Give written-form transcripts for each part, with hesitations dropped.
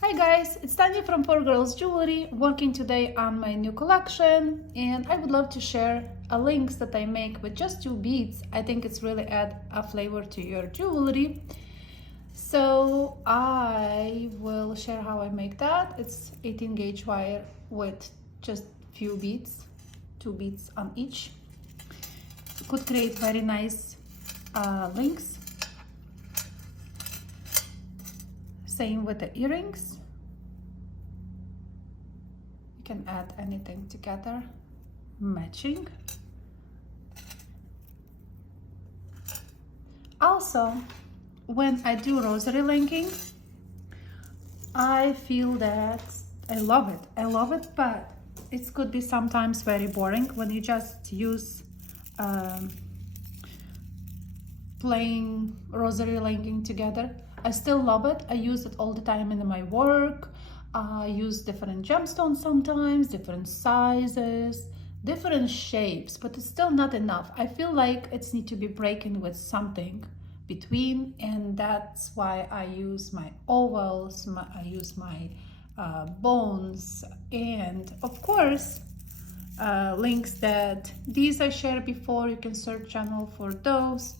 Hi guys, it's Tanya from 4Girls Jewelry, working today on my new collection, and I would love to share links that I make with just 2 beads. I think it's really add a flavor to your jewelry. So I will share how I make that. It's 18 gauge wire with just few beads, 2 beads on each. Could create very nice links. Same with the earrings. You can add anything together, matching. Also, when I do rosary linking, I feel that I love it, but it could be sometimes very boring when you just use plain rosary linking together. I still love it. I use it all the time in my work. I use different gemstones sometimes, different sizes, different shapes, but it's still not enough. I feel like it's need to be breaking with something between, and that's why I use my ovals, I use my bones, and of course links that these I shared before. You can search channel for those.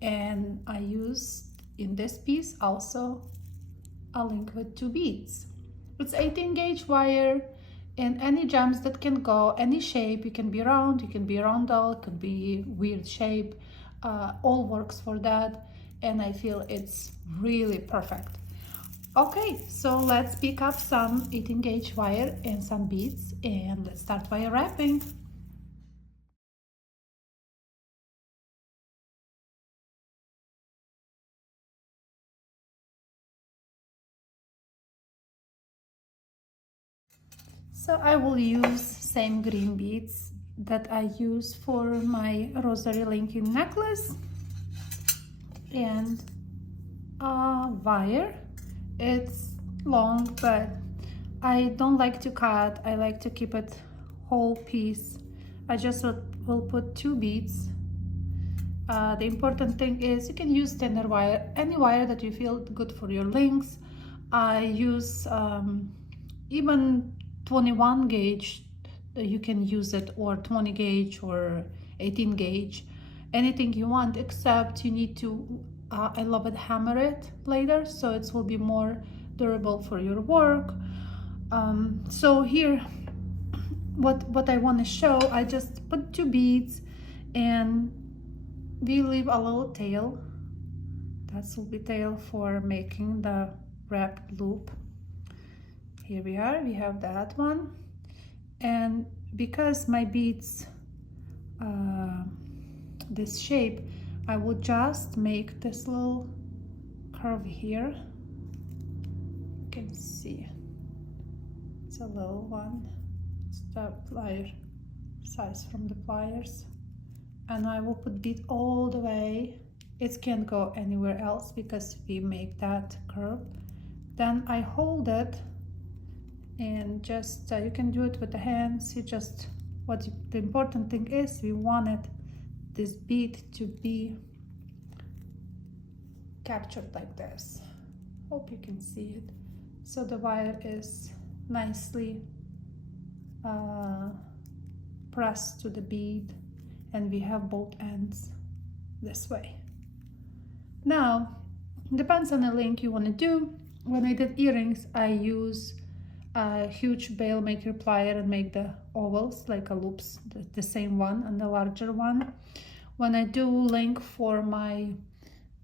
And I used in this piece also a link with 2 beads. It's 18 gauge wire and any gems that can go any shape. You can be round, you can be roundel, it could be weird shape, all works for that, and I feel it's really perfect. Okay, so let's pick up some 18 gauge wire and some beads, and let's start wire wrapping. So I will use same green beads that I use for my rosary linking necklace, and a wire. It's long, but I don't like to cut. I like to keep it whole piece. I just will put 2 beads. The important thing is you can use thinner wire, any wire that you feel good for your links. I use even 21 gauge, you can use it, or 20 gauge or 18 gauge, anything you want, except you need to, I love it, hammer it later so it will be more durable for your work. So here, what I want to show, I just put 2 beads and we leave a little tail. That will be tail for making the wrapped loop. Here we are, we have that one. And because my beads this shape, I will just make this little curve here. You can see it's a little one. It's the plier size from the pliers, and I will put bead all the way. It can't go anywhere else because we make that curve. Then I hold it, and just you can do it with the hands. You just, the important thing is we wanted this bead to be captured like this. Hope you can see it. So the wire is nicely pressed to the bead, and we have both ends this way. Now, depends on the link you want to do. When I did earrings, I use a huge bail maker plier and make the ovals like a loops, the same one and the larger one. When I do link for my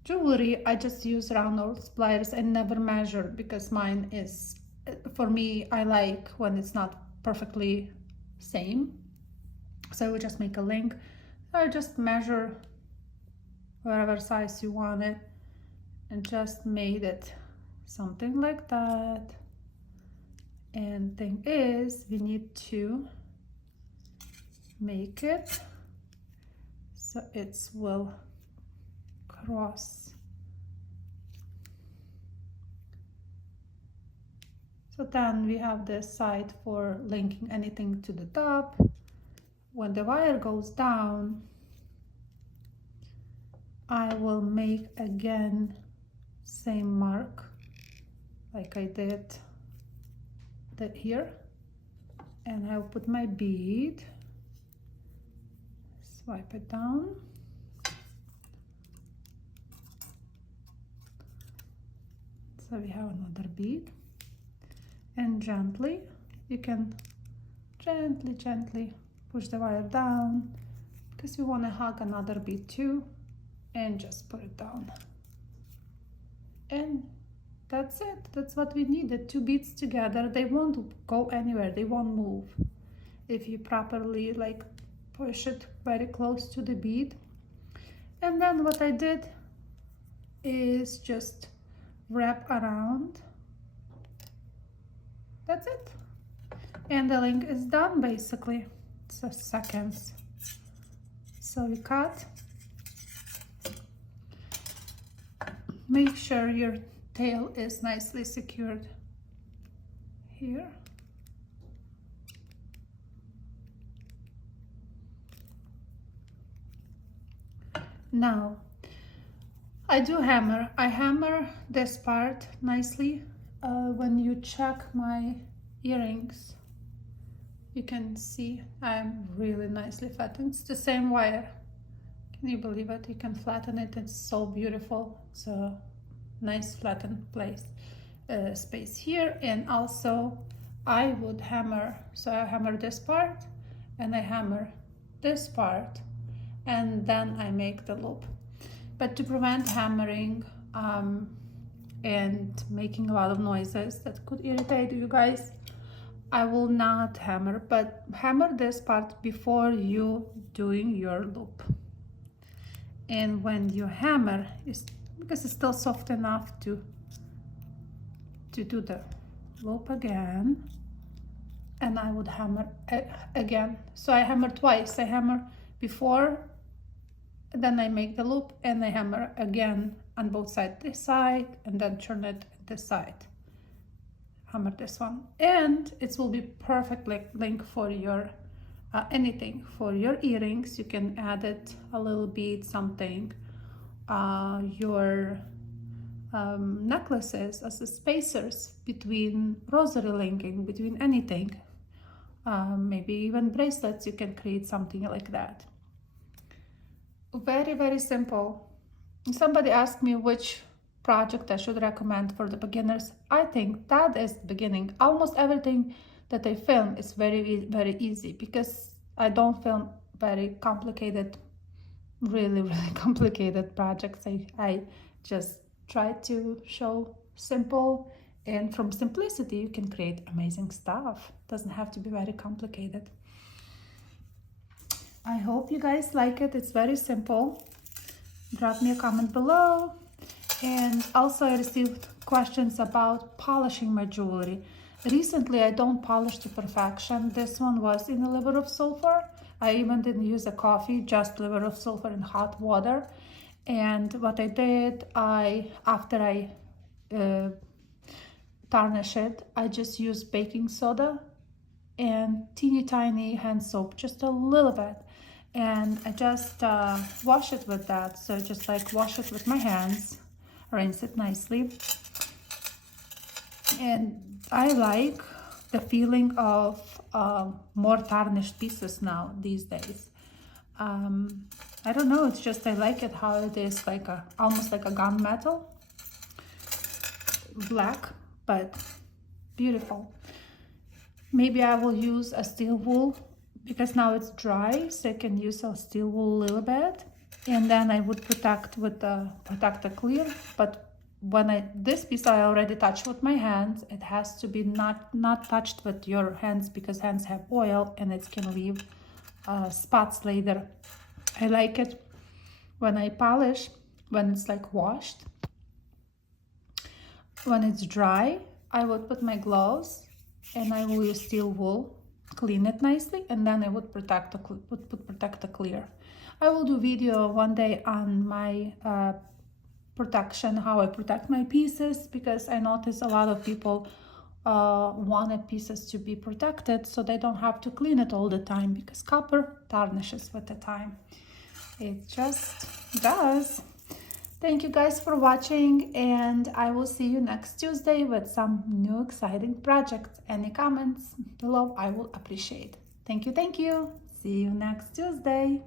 jewelry, I just use round pliers and never measure, because mine is, for me, I like when it's not perfectly same. So I would just make a link. I just measure whatever size you want it and just made it something like that. And thing is, we need to make it so it will cross. So then we have this side for linking anything to the top. When the wire goes down, I will make again same mark like I did here, and I'll put my bead, swipe it down, so we have another bead, and gently, you can gently push the wire down, because we want to hug another bead too, and just put it down. And that's it. That's what we needed. 2 beads together. They won't go anywhere. They won't move if you properly like push it very close to the bead. And then what I did is just wrap around. That's it. And the link is done basically. It's just seconds. So we cut. Make sure your tail is nicely secured here. Now, I do hammer. I hammer this part nicely. When you check my earrings, you can see I'm really nicely flattened. It's the same wire. Can you believe it? You can flatten it. It's so beautiful. It's a nice flattened space here. And also I would hammer. So I hammer this part and I hammer this part, and then I make the loop. But to prevent hammering and making a lot of noises that could irritate you guys, I will not hammer, but hammer this part before you doing your loop. And when you hammer, because it's still soft enough to do the loop again, and I would hammer again. So I hammer twice. I hammer before, then I make the loop, and I hammer again on both sides, this side, and then turn it this side. Hammer this one, and it will be perfect link for your anything. For your earrings, you can add it a little bit, something, your necklaces as a spacers between rosary linking, between anything, maybe even bracelets. You can create something like that. Very, very simple. Somebody asked me which project I should recommend for the beginners. I think that is the beginning. Almost everything that I film is very, very easy, because I don't film very complicated, really complicated projects. I just try to show simple, and from simplicity you can create amazing stuff. It doesn't have to be very complicated. I hope you guys like it. It's very simple. Drop me a comment below. And also I received questions about polishing my jewelry. Recently I don't polish to perfection. This one was in a liver of sulfur. I even didn't use a coffee, just liver of sulfur in hot water. And what I did, after I tarnish it, I just used baking soda and teeny tiny hand soap, just a little bit. And I just wash it with that. So just like wash it with my hands, rinse it nicely. And I like the feeling of more tarnished pieces now these days. I don't know, it's just I like it how it is like almost like a gunmetal, black, but beautiful. Maybe I will use a steel wool, because now it's dry, so I can use a steel wool a little bit, and then I would protect with the protector clear. But when this piece I already touched with my hands, it has to be not touched with your hands, because hands have oil and it can leave spots later. I like it when I polish, when it's like washed. When it's dry, I would put my gloves and I will use steel wool, clean it nicely, and then I would put protector clear. I will do video one day on my protection, how I protect my pieces, because I notice a lot of people wanted pieces to be protected so they don't have to clean it all the time, because copper tarnishes with the time. It just does. Thank you guys for watching, and I will see you next Tuesday with some new exciting projects. Any comments below I will appreciate. Thank you. See you next Tuesday.